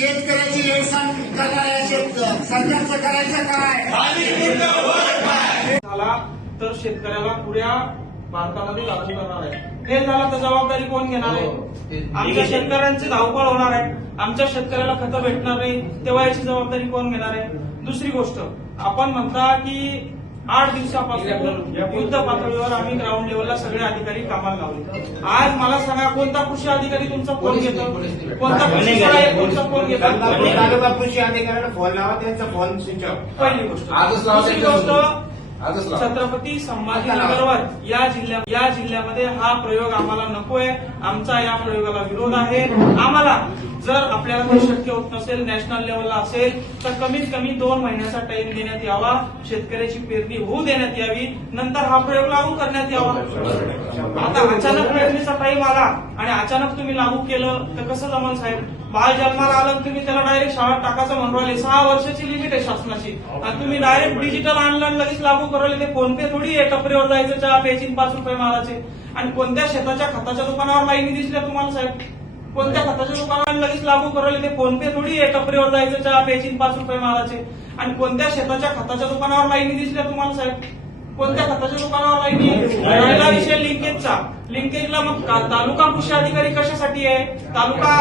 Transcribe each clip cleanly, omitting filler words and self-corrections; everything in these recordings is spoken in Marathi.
शेतकऱ्याची हेळसांड करणाऱ्या सरकारचं करायचं काय झाला तर शेतकऱ्याला पुऱ्या भारतामध्ये लागू करणार आहे. फेल झाला तर जबाबदारी कोण घेणार आहे? आमच्या शेतकऱ्यांची धावपळ होणार आहे. आमच्या शेतकऱ्याला खतं भेटणार नाही तेव्हा याची जबाबदारी कोण घेणार आहे? दुसरी गोष्ट, आपण म्हणता की 8 दिवसापासून युद्ध पातळीवर आम्ही ग्राउंड लेवलला सगळे अधिकारी कामाला लावले. आज मला सांगा, कोणता कृषी अधिकारी तुमचा फोन घेतो? कोणता कृषी सहाय्यक तुमचा फोन घेतो? कृषी अधिकाऱ्याला फोन लावा, त्यांचा फोन स्विच ऑफ. पहिली गोष्ट. दुसरी गोष्ट, छत्रपती संभाजीनगरवर या जिल्ह्यामध्ये हा प्रयोग आम्हाला नकोय. आमचा या प्रयोगाला विरोध आहे. आम्हाला जर आपल्याला ते शक्य होत नसेल, नॅशनल लेवलला असेल, तर कमीत कमी 2 महिन्याचा टाइम देण्यात यावा. शेतकऱ्याची पेरणी होऊ देण्यात यावी, नंतर हा प्रयोग लागू करण्यात यावा. आता अचानक पेरणीचा टाइम आला आणि अचानक तुम्ही लागू केलं तर कसं जमल साहेब? बाळ जन्माला आलं तुम्ही त्याला डायरेक्ट शाळेत टाकायचं म्हणून राहिले. 6 वर्षाची लिमिट आहे शासनाची आणि तुम्ही डायरेक्ट डिजिटल ऑनलाईन लगेच लागू करवले. ते फोन पे थोडी आहे टपरीवर जायचं, चहा प्यायची 5 रुपये मारायचे. आणि कोणत्या शेताच्या खताच्या दुकानावर लाईनी दिसल्या तुम्हाला साहेब? कोणत्या खताच्या दुकानावर लगेच लागू करवले? ते फोन पे थोडी आहे टपरीवर जायचं, चहा प्यायची 5 रुपये मारायचे. आणि कोणत्या शेताच्या खताच्या दुकानावर लाईनी दिसल्या तुम्हाला साहेब? कोणत्या खताच्या दुकानावर लाईनी? राहिला विषय लिंकेजला मग तालुका कृषी अधिकारी कशासाठी आहे? तालुका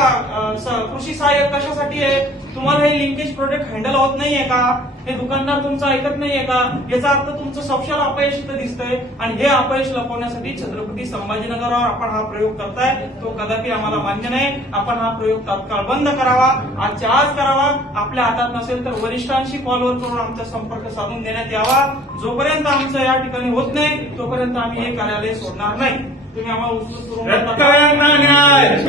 कृषी सहाय्यक कशासाठी आहे? तुम्हाला हे लिंकेज प्रोजेक्ट हँडल होत नाहीये का? हे दुकानदार तुमचं ऐकत नाहीये का? याचा अर्थ तुमचं सपशाल अपयश इथं दिसतंय. आणि हे अपयश लपवण्यासाठी छत्रपती संभाजीनगरवर आपण हा प्रयोग करताय, तो कदापि आम्हाला मान्य नाही. आपण हा प्रयोग तात्काळ बंद करावा, आजच्या आज करावा. आपल्या हातात नसेल तर वरिष्ठांशी कॉलवर करून आमचा संपर्क साधून देण्यात यावा. जोपर्यंत आमचं या ठिकाणी होत नाही तोपर्यंत आम्ही हे कार्यालय सोडणार नाही. तुम्ही आम्हाला उचलून